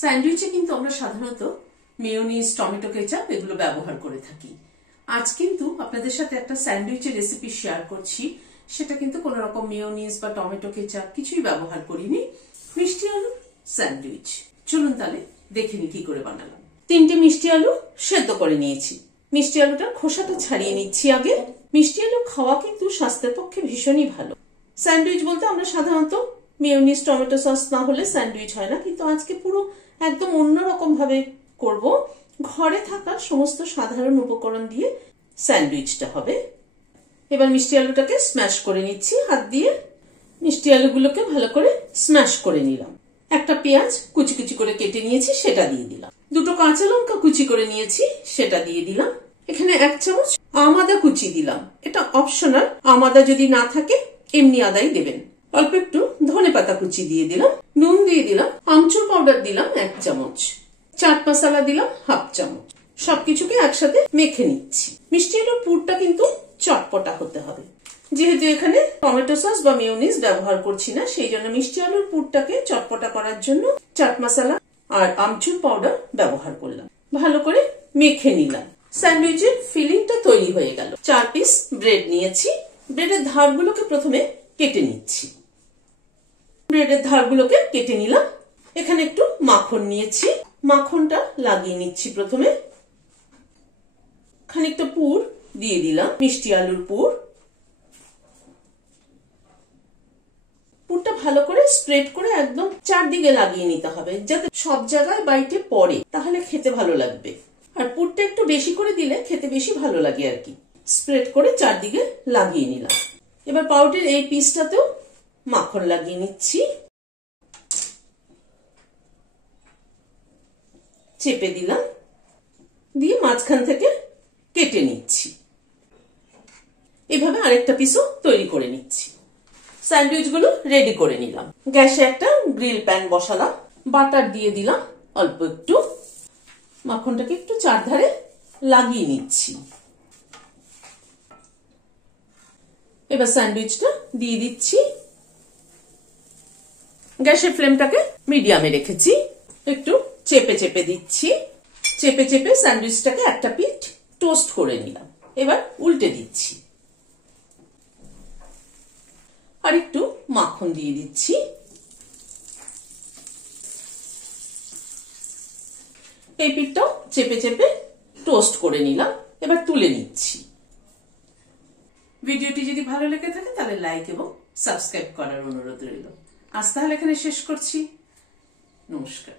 স্যান্ডউইচে কিন্তু আমরা সাধারণত মেয়োনিজ, টমেটো কেচাপ এগুলো ব্যবহার করে থাকি। আজ কিন্তু আপনাদের সাথে একটা স্যান্ডউইচের রেসিপি শেয়ার করছি। সেটা কিন্তু কোনো রকম মেয়োনিজ বা টমেটো কেচাপ কিছুই ব্যবহার করিনি। মিষ্টি আলু স্যান্ডউইচ। চলুন তাহলে দেখে নি কি করে বানালাম। 3টে মিষ্টি আলু সেদ্ধ করে নিয়েছি। মিষ্টি আলুটার খোসাটা ছাড়িয়ে নিচ্ছি আগে। মিষ্টি আলু খাওয়া কিন্তু স্বাস্থ্যের পক্ষে ভীষণই ভালো। স্যান্ডউইচ বলতে আমরা সাধারণত মেয়োনিজ, টমেটো সস না হলে স্যান্ডউইচ হয় না, কিন্তু আজকে পুরো একদম অন্যরকম ভাবে করব। ঘরে থাকা সমস্ত সাধারণ উপকরণ দিয়ে স্যান্ডউইচটা হবে। এবার মিষ্টি আলুটাকে স্ম্যাশ করে নিচ্ছি হাত দিয়ে। মিষ্টি আলুগুলোকে ভালো করে স্ম্যাশ করে নিলাম। একটা পেঁয়াজ কুচি কুচি করে কেটে নিয়েছি, সেটা দিয়ে দিলাম। 2টো কাঁচা লঙ্কা কুচি করে নিয়েছি, সেটা দিয়ে দিলাম। এখানে 1 চামচ আমাদা কুচি দিলাম। এটা অপশনাল, আমাদা যদি না থাকে এমনি আদাই দেবেন। অল্প একটু ধনেপাতা কুচি দিয়ে দিলাম। নুন দিয়ে দিলাম। আমচুর পাউডার দিলাম 1 চামচ। চাট মশলা দিলাম 1/2 চামচ। সবকিছুকে একসাথে মেখে নিচ্ছি। মিষ্টি আলুর পুরটা কিন্তু চটপটা হতে হবে। যেহেতু এখানে টমেটো সস বা মেয়োনিজ ব্যবহার করছি না, সেই জন্য মিষ্টি আলুর পুরটাকে চটপটা করার জন্য চাট মশলা আর আমচুর পাউডার ব্যবহার করলাম। ভালো করে মেখে নিলাম। স্যান্ডউইচের ফিলিংটা তৈরি হয়ে গেল। 4 পিস ব্রেড নিয়েছি। ব্রেডের ধারগুলোকে প্রথমে কেটে নিচ্ছি। ব্রেডের ধারগুলোকে কেটে নিলাম। এখানে একটু মাখন নিয়েছি। মাখনটা লাগিয়ে নিচ্ছি প্রথমে। খানিকটা পুর দিয়ে দিলাম, মিষ্টি আলুর পুর। পুরটা ভালো করে স্প্রেড করে একদম চারদিকে লাগিয়ে নিতে হবে, যাতে সব জায়গায় বাইটে পড়ে, তাহলে খেতে ভালো লাগবে। আর পুরটা একটু বেশি করে দিলে খেতে বেশি ভালো লাগে আর কি। স্প্রেড করে চারদিকে লাগিয়ে নিলাম। এবার পাউরুটির এই পিসটাতেও মাখন লাগিয়ে নিচ্ছি। চেপে দিলাম, দিয়ে মাঝখান থেকে কেটে নিচ্ছি। এভাবে আরেকটা পিসও তৈরি করে নিচ্ছি। স্যান্ডউইচ গুলো রেডি করে নিলাম। গ্যাসে একটা গ্রিল প্যান বসালাম। বাটার দিয়ে দিলাম অল্প একটু। মাখনটাকে একটু চারধারে লাগিয়ে নিচ্ছি। এবার স্যান্ডউইচটা দিয়ে দিচ্ছি। গ্যাসের ফ্লেমটাকে মিডিয়ামে রেখেছি। একটু চেপে চেপে দিচ্ছি। চেপে চেপে স্যান্ডউইচটাকে একটা পিঠ টোস্ট করে নিলাম। এবার উল্টে দিচ্ছি। আর একটু মাখন দিয়ে দিচ্ছি। এই পিঠটাও চেপে চেপে টোস্ট করে নিলাম। এবার তুলে নিচ্ছি। ভিডিওটি যদি ভালো লেগে থাকে তাহলে লাইক এবং সাবস্ক্রাইব করার অনুরোধ রইল। আজ তাহলে এখানে শেষ করছি। নমস্কার।